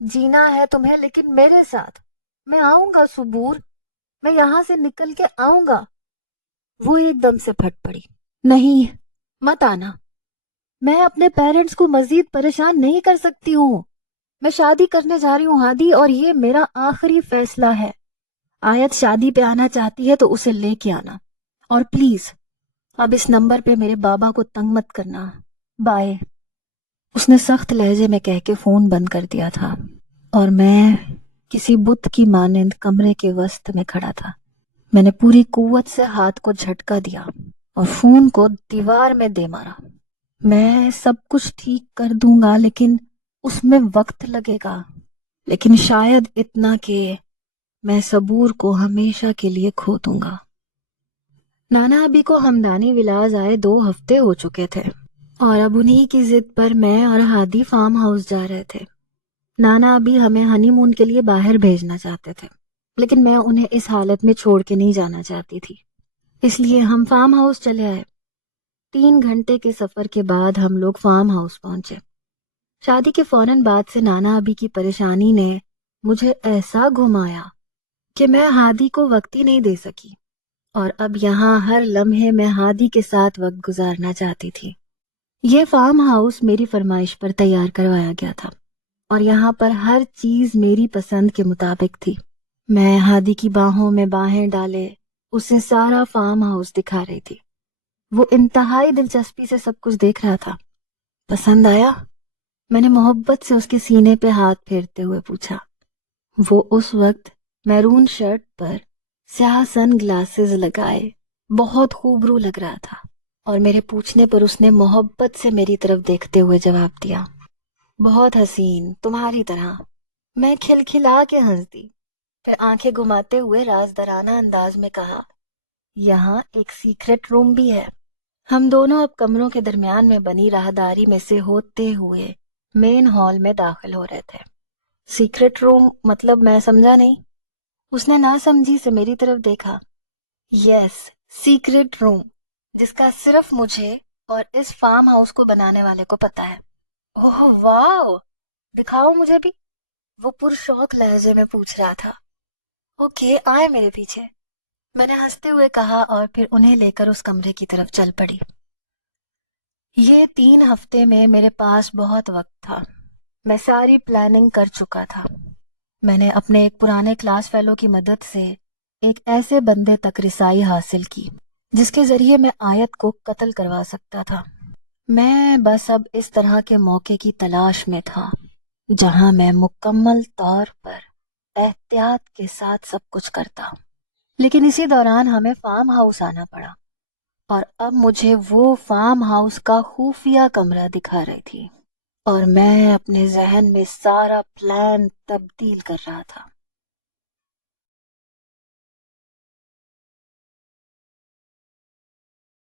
جینا ہے تمہیں لیکن میرے ساتھ. میں آؤں گا صبور، میں یہاں سے نکل کے آؤں گا. وہ ایک دم سے پھٹ پڑی. نہیں، مت آنا. میں اپنے پیرنٹس کو مزید پریشان نہیں کر سکتی ہوں. میں شادی کرنے جا رہی ہوں ہادی، اور یہ میرا آخری فیصلہ ہے. آیت شادی پہ آنا چاہتی ہے تو اسے لے کے آنا، اور پلیز اب اس نمبر پہ میرے بابا کو تنگ مت کرنا. بائے. اس نے سخت لہجے میں کہہ کے فون بند کر دیا تھا، اور میں کسی بت کی مانند کمرے کے وسط میں کھڑا تھا. میں نے پوری قوت سے ہاتھ کو جھٹکا دیا اور فون کو دیوار میں دے مارا. میں سب کچھ ٹھیک کر دوں گا، لیکن اس میں وقت لگے گا. لیکن شاید اتنا کہ میں صبور کو ہمیشہ کے لیے کھو دوں گا. نانا ابھی کو ہمدانی ولاز آئے 2 ہفتے ہو چکے تھے، اور اب انہی کی ضد پر میں اور ہادی فارم ہاؤس جا رہے تھے. نانا ابھی ہمیں ہنی مون کے لیے باہر بھیجنا چاہتے تھے، لیکن میں انہیں اس حالت میں چھوڑ کے نہیں جانا چاہتی تھی. اس لیے ہم فارم ہاؤس چلے آئے. 3 گھنٹے کے سفر کے بعد ہم لوگ فارم ہاؤس پہنچے. شادی کے فوراً بعد سے نانا ابھی کی پریشانی نے مجھے ایسا گھمایا کہ میں ہادی کو وقت ہی نہیں دے سکی، اور اب یہاں ہر لمحے میں ہادی کے ساتھ وقت گزارنا چاہتی تھی. یہ فارم ہاؤس میری فرمائش پر تیار کروایا گیا تھا، اور یہاں پر ہر چیز میری پسند کے مطابق تھی. میں ہادی کی باہوں میں باہیں ڈالے اسے سارا فارم ہاؤس دکھا رہی تھی. وہ انتہائی دلچسپی سے سب کچھ دیکھ رہا تھا. پسند آیا؟ میں نے محبت سے اس کے سینے پہ ہاتھ پھیرتے ہوئے پوچھا. وہ اس وقت میرون شرٹ پر سیاہ سن گلاسز لگائے بہت خوبرو لگ رہا تھا. اور میرے پوچھنے پر اس نے محبت سے میری طرف دیکھتے ہوئے جواب دیا، بہت حسین، تمہاری طرح۔ میں کھلکھلا کے ہنس دی، پھر آنکھیں گھماتے ہوئے رازدارانہ انداز میں کہا، یہاں ایک سیکرٹ روم بھی ہے۔ ہم دونوں اب کمروں کے درمیان میں بنی راہداری میں سے ہوتے ہوئے مین ہال میں داخل ہو رہے تھے۔ سیکرٹ روم مطلب؟ میں سمجھا نہیں۔ اس نے ناسمجھی سے میری طرف دیکھا۔ یس، سیکرٹ روم، جس کا صرف مجھے اور اس فارم ہاؤس کو بنانے والے کو پتا ہے۔ اوہ واو، دکھاؤ مجھے بھی، وہ پرشوق لہجے میں پوچھ رہا تھا۔ اوکے، آئے میرے پیچھے، میں نے ہنستے ہوئے کہا اور پھر انہیں لے کر اس کمرے کی طرف چل پڑی۔ یہ 3 ہفتے میں میرے پاس بہت وقت تھا۔ میں ساری پلاننگ کر چکا تھا۔ میں نے اپنے ایک پرانے کلاس فیلو کی مدد سے ایک ایسے بندے تک رسائی حاصل کی جس کے ذریعے میں آیت کو قتل کروا سکتا تھا۔ میں بس اب اس طرح کے موقع کی تلاش میں تھا جہاں میں مکمل طور پر احتیاط کے ساتھ سب کچھ کرتا۔ لیکن اسی دوران ہمیں فارم ہاؤس آنا پڑا، اور اب مجھے وہ فارم ہاؤس کا خفیہ کمرہ دکھا رہی تھی، اور میں اپنے ذہن میں سارا پلان تبدیل کر رہا تھا۔